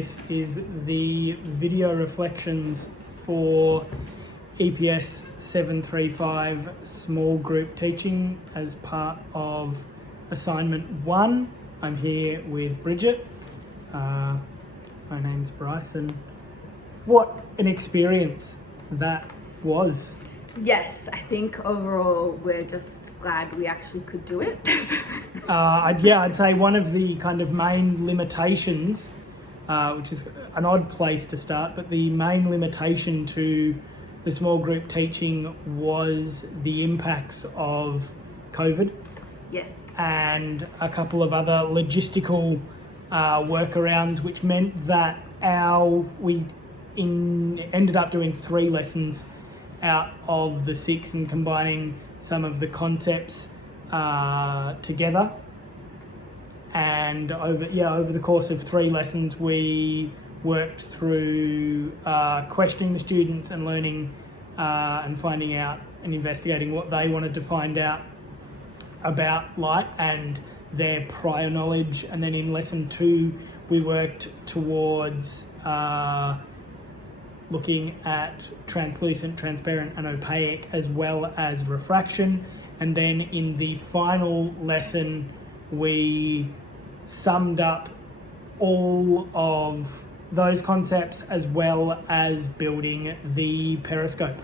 This is the video reflections for EPS735 small group teaching as part of assignment 1. I'm here with Bridget. My name's Bryce, and what an experience that was. Yes, I think overall we're just glad we actually could do it. I'd say one of the kind of main limitations, which is an odd place to start, but the main limitation to the small group teaching was the impacts of COVID. Yes. And a couple of other logistical workarounds, which meant that we ended up doing 3 lessons out of the 6 and combining some of the concepts together. And over the course of 3 lessons, we worked through questioning the students and learning and finding out and investigating what they wanted to find out about light and their prior knowledge. And then in lesson 2, we worked towards looking at translucent, transparent and opaque, as well as refraction. And then in the final lesson, we summed up all of those concepts, as well as building the periscope.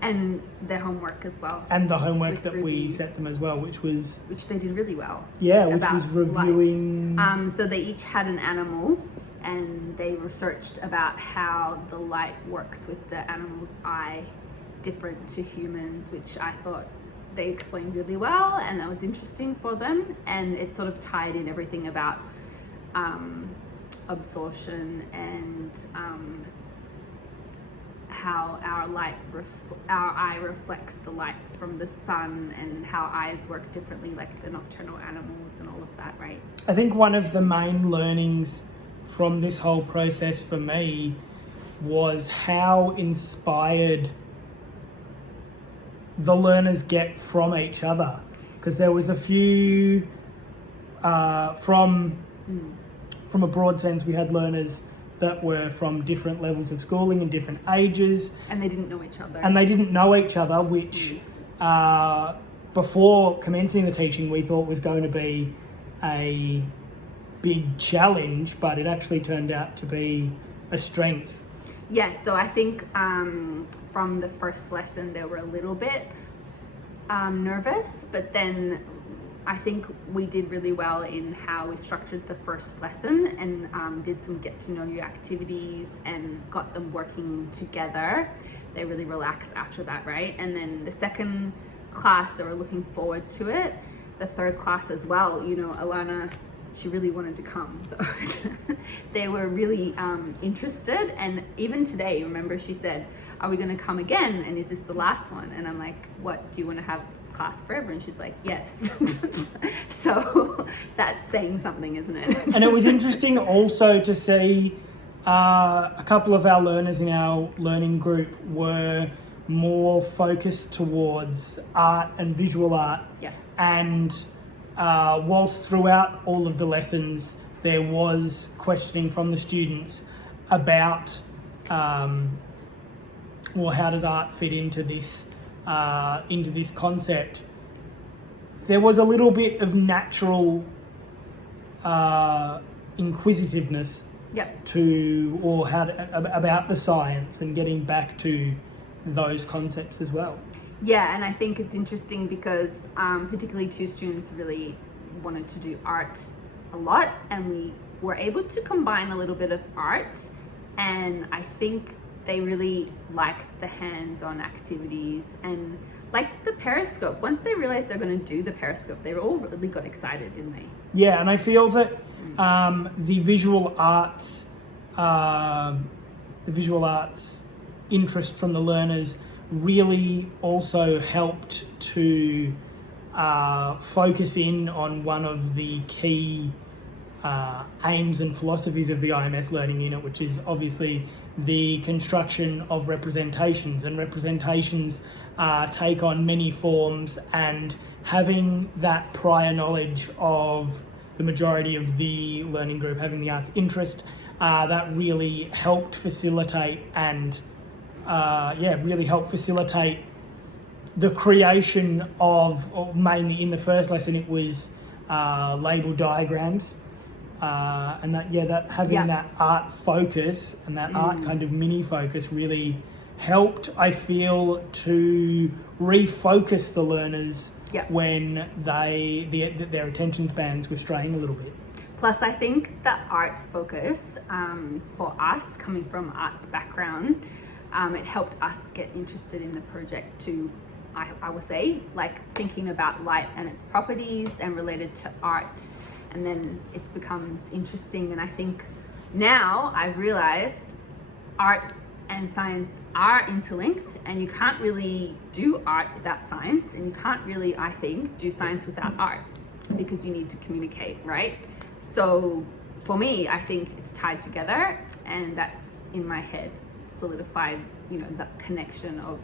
And their homework as well. And the homework that we set them as well, which they did really well. Yeah, which was reviewing. So they each had an animal, and they researched about how the light works with the animal's eye, different to humans, which I thought they explained really well, and that was interesting for them. And it sort of tied in everything about absorption and how our eye reflects the light from the sun, and how eyes work differently, like the nocturnal animals and all of that, right? I think one of the main learnings from this whole process for me was how inspired the learners get from each other, because there was a few from a broad sense, we had learners that were from different levels of schooling and different ages, and they didn't know each other, which before commencing the teaching we thought was going to be a big challenge, but it actually turned out to be a strength. Yeah, so I think from the first lesson they were a little bit nervous, but then I think we did really well in how we structured the first lesson, and did some get to know you activities and got them working together. They really relaxed after that, right? And then the second class, they were looking forward to it. The third class as well, Alana, she really wanted to come, so they were really interested. And even today, remember, she said, are we going to come again, and is this the last one? And I'm like, what, do you want to have this class forever? And she's like, yes. So that's saying something, isn't it? And it was interesting also to see a couple of our learners in our learning group were more focused towards art and visual art. Yeah. And whilst throughout all of the lessons there was questioning from the students about how does art fit into this concept, there was a little bit of natural inquisitiveness. Yep. About the science and getting back to those concepts as well. Yeah, and I think it's interesting because particularly 2 students really wanted to do art a lot, and we were able to combine a little bit of art, and I think they really liked the hands-on activities and like the periscope. Once they realized they're going to do the periscope, they all really got excited, didn't they? Yeah, and I feel that the visual arts interest from the learners really also helped to focus in on one of the key aims and philosophies of the IMS learning unit, which is obviously the construction of representations. And representations take on many forms, and having that prior knowledge of the majority of the learning group having the arts interest that really helped facilitate the creation of, or mainly in the first lesson, it was label diagrams, and that having that art focus and that art kind of mini focus really helped, I feel, to refocus the learners when their attention spans were straying a little bit. Plus, I think the art focus, for us coming from arts background, it helped us get interested in the project too. I would say, like thinking about light and its properties and related to art, and then it becomes interesting. And I think now I've realized art and science are interlinked, and you can't really do art without science, and you can't really, I think, do science without art, because you need to communicate, right? So for me, I think it's tied together, and that's in my head solidified, the connection of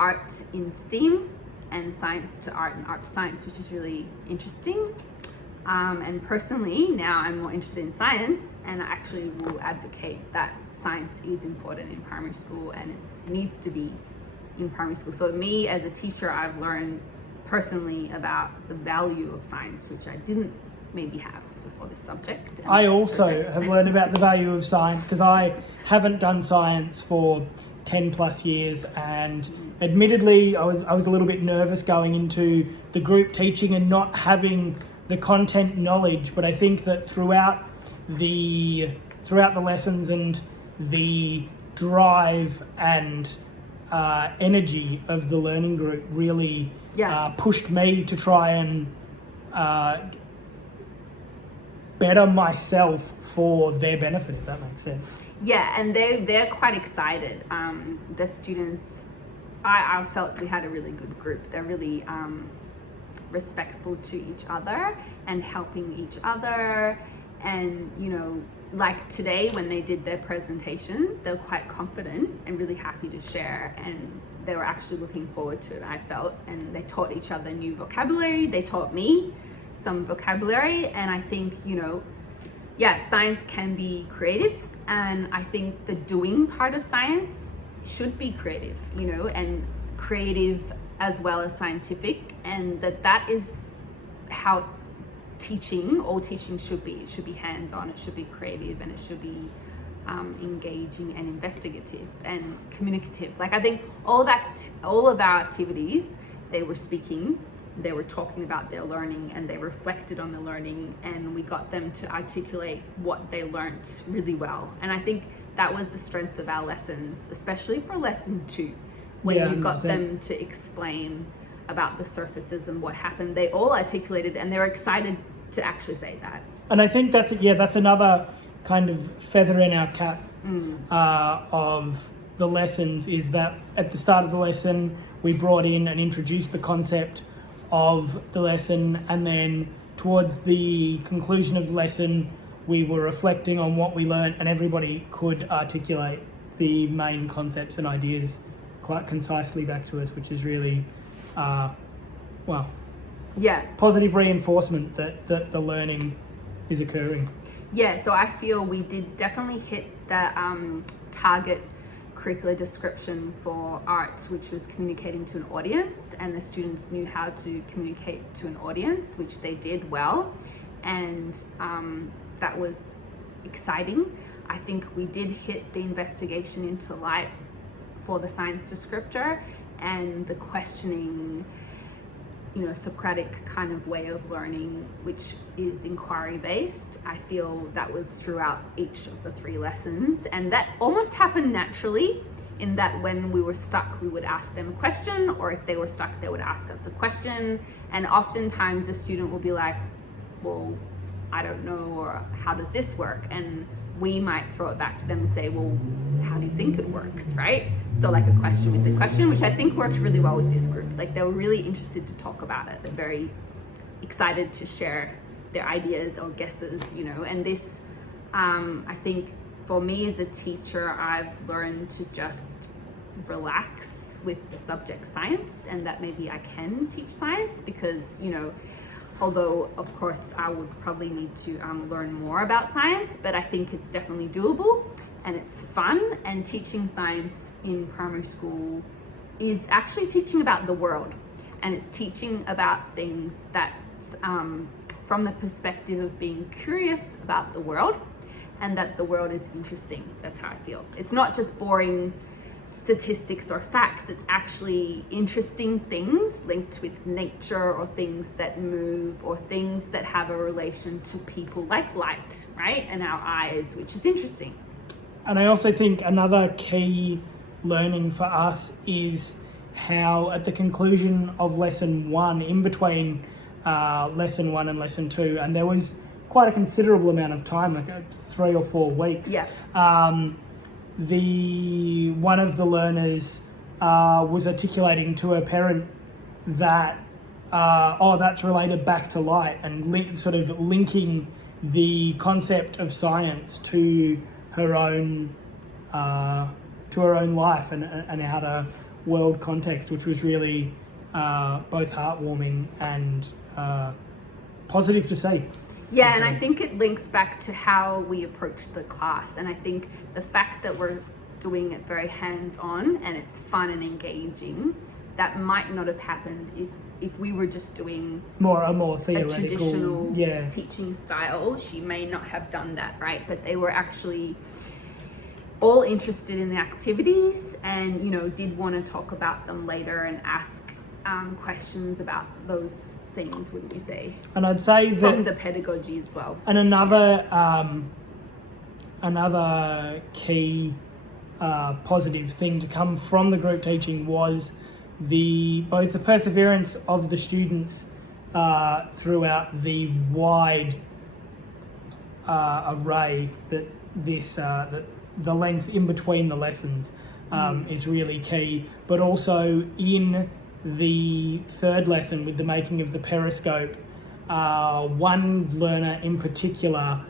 art in STEAM and science to art and art to science, which is really interesting. And personally, now I'm more interested in science, and I actually will advocate that science is important in primary school, and it needs to be in primary school. So me as a teacher, I've learned personally about the value of science, which I didn't maybe have before this subject. I also have learned about the value of science, because I haven't done science for 10 plus years, and admittedly I was a little bit nervous going into the group teaching and not having the content knowledge, but I think that throughout the lessons and the drive and energy of the learning group really pushed me to try and better myself for their benefit, if that makes sense. Yeah, and they're quite excited. The students, I felt we had a really good group. They're really respectful to each other and helping each other, and like today when they did their presentations, they were quite confident and really happy to share, and they were actually looking forward to it, I felt. And they taught each other new vocabulary, they taught me some vocabulary, and I think science can be creative, and I think the doing part of science should be creative, and creative as well as scientific, and that is how all teaching should be. It should be hands-on, it should be creative, and it should be engaging and investigative and communicative. Like, I think all of our activities, they were speaking, they were talking about their learning, and they reflected on the learning, and we got them to articulate what they learnt really well. And I think that was the strength of our lessons, especially for lesson 2. When you got them to explain about the surfaces and what happened, they all articulated, and they were excited to actually say that. And I think that's another kind of feather in our cap of the lessons, is that at the start of the lesson, we brought in and introduced the concept of the lesson, and then towards the conclusion of the lesson, we were reflecting on what we learned, and everybody could articulate the main concepts and ideas quite concisely back to us, which is really, positive reinforcement that the learning is occurring. Yeah, so I feel we did definitely hit the target curricular description for arts, which was communicating to an audience, and the students knew how to communicate to an audience, which they did well, and that was exciting. I think we did hit the investigation into light for the science descriptor, and the questioning, Socratic kind of way of learning, which is inquiry based. I feel that was throughout each of the 3 lessons, and that almost happened naturally, in that when we were stuck, we would ask them a question, or if they were stuck, they would ask us a question. And oftentimes the student will be like, well, I don't know, or how does this work? And we might throw it back to them and say, well, how do you think it works, right? So like a question with a question, which I think worked really well with this group. Like, they were really interested to talk about it. They're very excited to share their ideas or guesses, and this, I think for me as a teacher, I've learned to just relax with the subject science, and that maybe I can teach science, because, although of course I would probably need to learn more about science, but I think it's definitely doable and it's fun. And teaching science in primary school is actually teaching about the world, and it's teaching about things that's from the perspective of being curious about the world, and that the world is interesting. That's how I feel. It's not just boring statistics or facts, it's actually interesting things linked with nature, or things that move, or things that have a relation to people, like light, right? And our eyes, which is interesting. And I also think another key learning for us is how at the conclusion of lesson 1, in between lesson 1 and lesson 2, and there was quite a considerable amount of time, like 3 or 4 weeks. Yeah. One of the learners was articulating to her parent that that's related back to light, and sort of linking the concept of science to her own life and outer world context, which was really both heartwarming and positive to see. Yeah, and I think it links back to how we approach the class. And I think the fact that we're doing it very hands-on and it's fun and engaging, that might not have happened if we were just doing a more theoretical, a traditional teaching style. She may not have done that, right? But they were actually all interested in the activities, and did want to talk about them later and ask questions about those things, wouldn't you say? And I'd say that from the pedagogy as well. And another key positive thing to come from the group teaching was both the perseverance of the students throughout the wide array that the length in between the lessons is really key, but also in the 3rd lesson with the making of the periscope, one learner in particular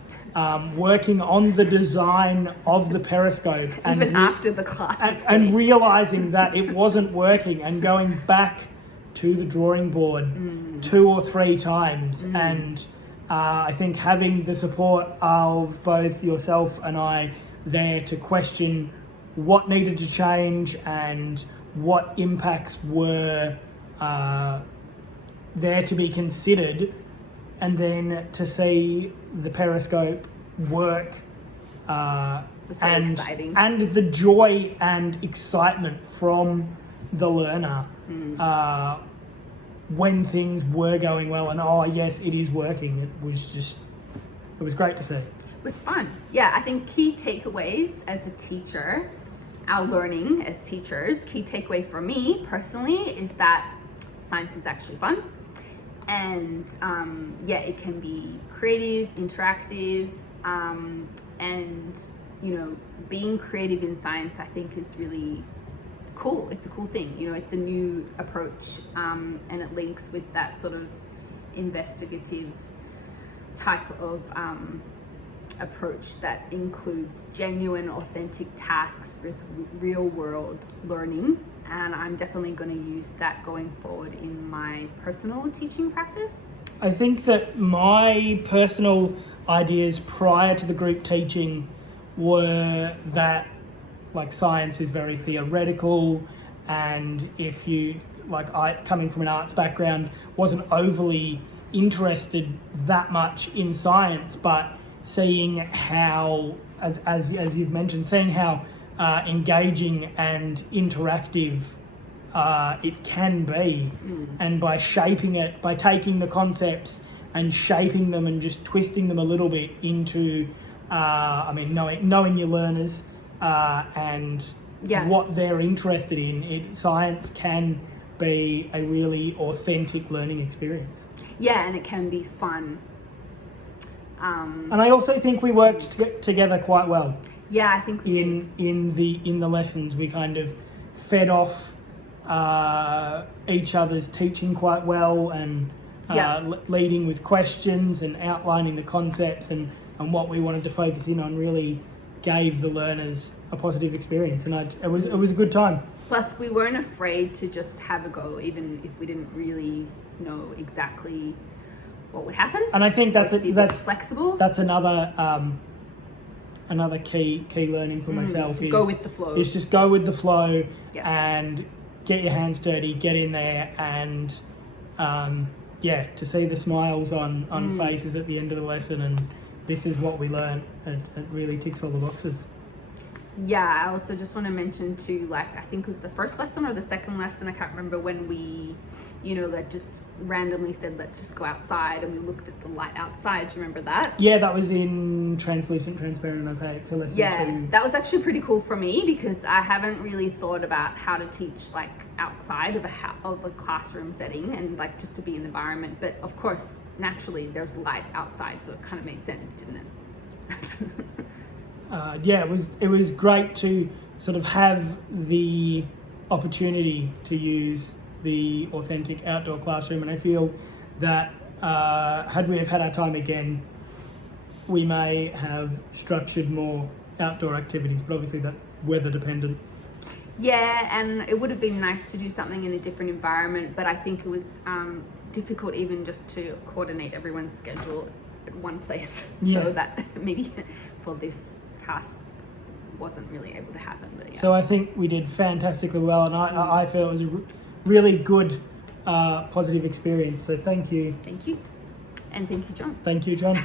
working on the design of the periscope even after the class and realizing that it wasn't working, and going back to the drawing board 2 or 3 times. And I think having the support of both yourself and I there to question what needed to change and what impacts were there to be considered, and then to see the periscope work so exciting. And the joy and excitement from the learner when things were going well, and yes, it is working. It was great to see. It was fun. Yeah, I think key takeaways as a teacher, our learning as teachers, key takeaway for me personally is that science is actually fun. And it can be creative, interactive, and being creative in science, I think, is really cool. It's a cool thing. It's a new approach, and it links with that sort of investigative type of approach that includes genuine, authentic tasks with real world learning. And I'm definitely going to use that going forward in my personal teaching practice. I think that my personal ideas prior to the group teaching were that science is very theoretical, and if you, coming from an arts background, wasn't overly interested that much in science, but seeing how, as you've mentioned, seeing how engaging and interactive it can be, and by shaping it, by taking the concepts and shaping them and just twisting them a little bit into, knowing your learners and what they're interested in, science can be a really authentic learning experience. Yeah, and it can be fun. And I also think we worked together quite well. Yeah, I think we in the lessons we kind of fed off each other's teaching quite well, and leading with questions and outlining the concepts and what we wanted to focus in on really gave the learners a positive experience, and it was a good time. Plus, we weren't afraid to just have a go, even if we didn't really know exactly what would happen. And I think or to be a bit flexible. That's another key learning for myself is go with the flow. Is just go with the flow Yeah. and get your hands dirty, get in there, and to see the smiles on faces at the end of the lesson, and this is what we learn. It really ticks all the boxes. Yeah, I also just want to mention too, like, I think it was the first lesson or the second lesson, I can't remember, when we, that just randomly said, let's just go outside, and we looked at the light outside. Do you remember that? Yeah, that was in translucent, transparent, and opaque. So lesson 2. That was actually pretty cool for me, because I haven't really thought about how to teach like outside of a classroom setting, and like just to be in the environment. But of course, naturally, there's light outside, so it kind of made sense, didn't it? It was great to sort of have the opportunity to use the authentic outdoor classroom, and I feel that had we have had our time again, we may have structured more outdoor activities, but obviously that's weather dependent. Yeah, and it would have been nice to do something in a different environment, but I think it was difficult even just to coordinate everyone's schedule at one place, so that maybe for this task wasn't really able to happen. But So I think we did fantastically well, and I feel it was a really good, positive experience. So thank you. Thank you. And thank you, John. Thank you, John.